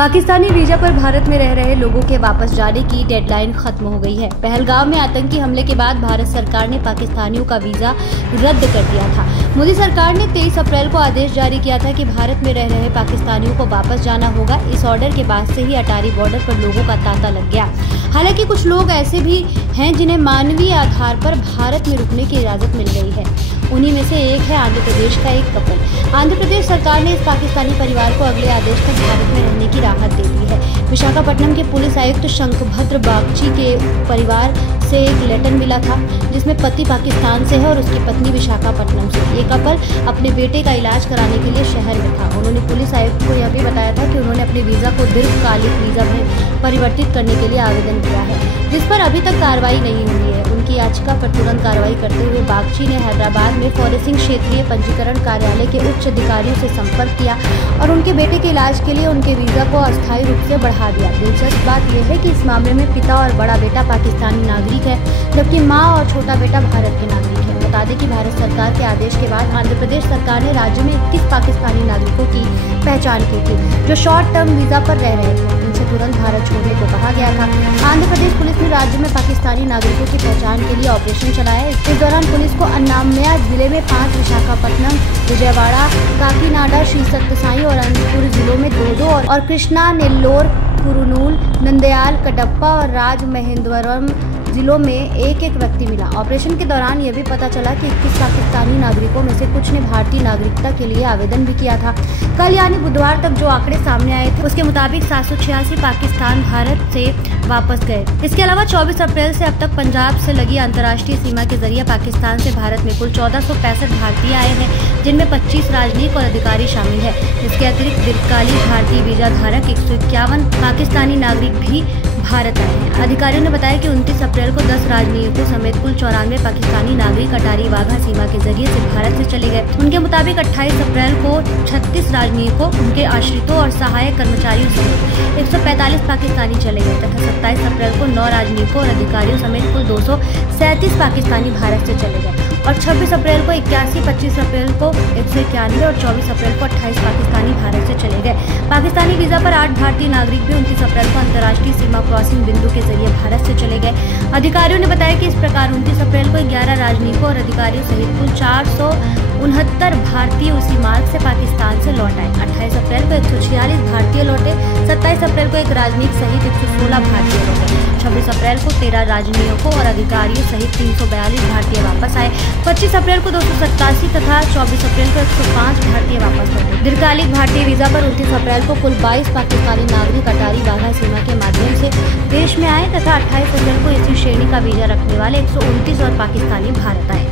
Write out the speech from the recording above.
Pakistani visa पर भारत में रह रहे लोगों के वापस जाने की डेडलाइन खत्म हो गई है। पहलगाम में आतंकी हमले के बाद भारत सरकार ने पाकिस्तानियों का वीजा रद्द कर दिया था। मोदी सरकार ने 23 अप्रैल को आदेश जारी किया था कि भारत में रह रहे पाकिस्तानियों को वापस जाना होगा। इस ऑर्डर के बाद से ही अटारी बॉर्डर पर लोगों का तांता लग गया। हालांकि कुछ लोग ऐसे भी हैं जिन्हें मानवीय आधार पर भारत में रुकने की इजाजत मिल गई है। उन्हीं में से एक है आंध्र प्रदेश का एक कपल। आंध्र प्रदेश सरकार ने इस पाकिस्तानी परिवार को अगले आदेश तक भारत में रहने की राहत दे दी है। विशाखापट्टनम के पुलिस आयुक्त शंखभद्र बागची के परिवार से एक लेटर मिला था जिसमें पति पाकिस्तान से है और उसकी पत्नी विशाखापट्टनम से। ये कपल अपने बेटे का इलाज कराने के लिए शहर में था। उन्होंने पुलिस आयुक्त को यह भी बताया था कि उन्होंने अपने वीजा को दीर्घकालिक वीजा में परिवर्तित करने के लिए आवेदन किया है, जिस पर अभी तक कार्रवाई नहीं हुई है। उनकी याचिका पर तुरंत कार्रवाई करते हुए बागची ने हैदराबाद में फॉरेसिंग क्षेत्रीय पंजीकरण कार्यालय के उच्च अधिकारियों से संपर्क किया और उनके बेटे के इलाज के लिए उनके वीजा को अस्थायी रूप से बढ़ा दिया। दिलचस्प बात यह है कि इस मामले में पिता और बड़ा बेटा पाकिस्तानी नागरिक है, जबकि मां और छोटा बेटा भारत के नागरिक है। बता दें कि भारत सरकार के आदेश के बाद आंध्र प्रदेश सरकार ने राज्य में 21 पाकिस्तानी नागरिकों की पहचान की थी जो शॉर्ट टर्म वीजा पर रह रहे थे। इनसे तुरंत भारत छोड़ने को कहा गया था। आंध्र प्रदेश पुलिस ने राज्य में पाकिस्तानी नागरिकों की पहचान के लिए ऑपरेशन चलाया। इस दौरान पुलिस को अन्नामलैया जिले में 5, विशाखापट्टनम, विजयवाड़ा, काकीनाडा, श्री सत्यसाई और अनंतपुर जिलों में 2 और कृष्णा, नेल्लोर, कुरुनूल, नंदयाल, कडप्पा और राजमहेंद्रवरम जिलों में एक व्यक्ति मिला। ऑपरेशन के दौरान यह भी पता चला कि 21 पाकिस्तानी नागरिकों में से कुछ ने भारतीय नागरिकता के लिए आवेदन भी किया था। कल यानी बुधवार तक जो आंकड़े सामने आए थे उसके मुताबिक 786 पाकिस्तान भारत से वापस गए। इसके अलावा 24 अप्रैल से अब तक पंजाब से लगी अंतर्राष्ट्रीय सीमा के जरिए पाकिस्तान से भारत में कुल 1465 भारतीय आए हैं, जिनमें 25 राजनयिक और अधिकारी शामिल है। इसके अतिरिक्त दीर्घकालिक भारतीय वीजा धारक 151 पाकिस्तानी नागरिक भी भारत आए हैं। अधिकारियों ने बताया कि 29 अप्रैल को 10 राजनयिकों समेत कुल 94 पाकिस्तानी नागरिक अटारी वाघा सीमा के जरिए से भारत से चले गए। उनके मुताबिक 28 अप्रैल को 36 राजनयिकों, उनके आश्रितों और सहायक कर्मचारियों समेत 145 पाकिस्तानी चले गए तथा 27 अप्रैल को 9 राजनयिकों और अधिकारियों समेत कुल 237 पाकिस्तानी भारत से चले गए और 26 अप्रैल को 81, 25 अप्रैल को 191 और 24 अप्रैल को 28 पाकिस्तानी भारत से चले गए। पाकिस्तानी वीजा पर 8 भारतीय नागरिक भी 29 अप्रैल को अंतर्राष्ट्रीय सीमा क्रॉसिंग बिंदु के जरिए भारत से चले गए। अधिकारियों ने बताया कि इस प्रकार 29 अप्रैल को 11 राजनयिकों और अधिकारियों सहित कुल 469 भारतीय उसी मार्ग से पाकिस्तान से लौट आए। 28 अप्रैल को 146 भारतीय लौटे। 27 अप्रैल को एक राजनयिक सहित 116 भारतीय लौटे। 26 अप्रैल को 13 राजनयिकों और अधिकारियों सहित 342 भारतीय वापस आए। 25 अप्रैल को 287 तथा 24 अप्रैल को 105 भारतीय वापस लौटे। दीर्घकालिक भारतीय वीजा पर 29 अप्रैल को कुल 22 पाकिस्तानी नागरिक अटारी वाघा सीमा के माध्यम से देश में आए तथा 28 अप्रैल को इसी श्रेणी का वीजा रखने वाले 129 और पाकिस्तानी भारत आए।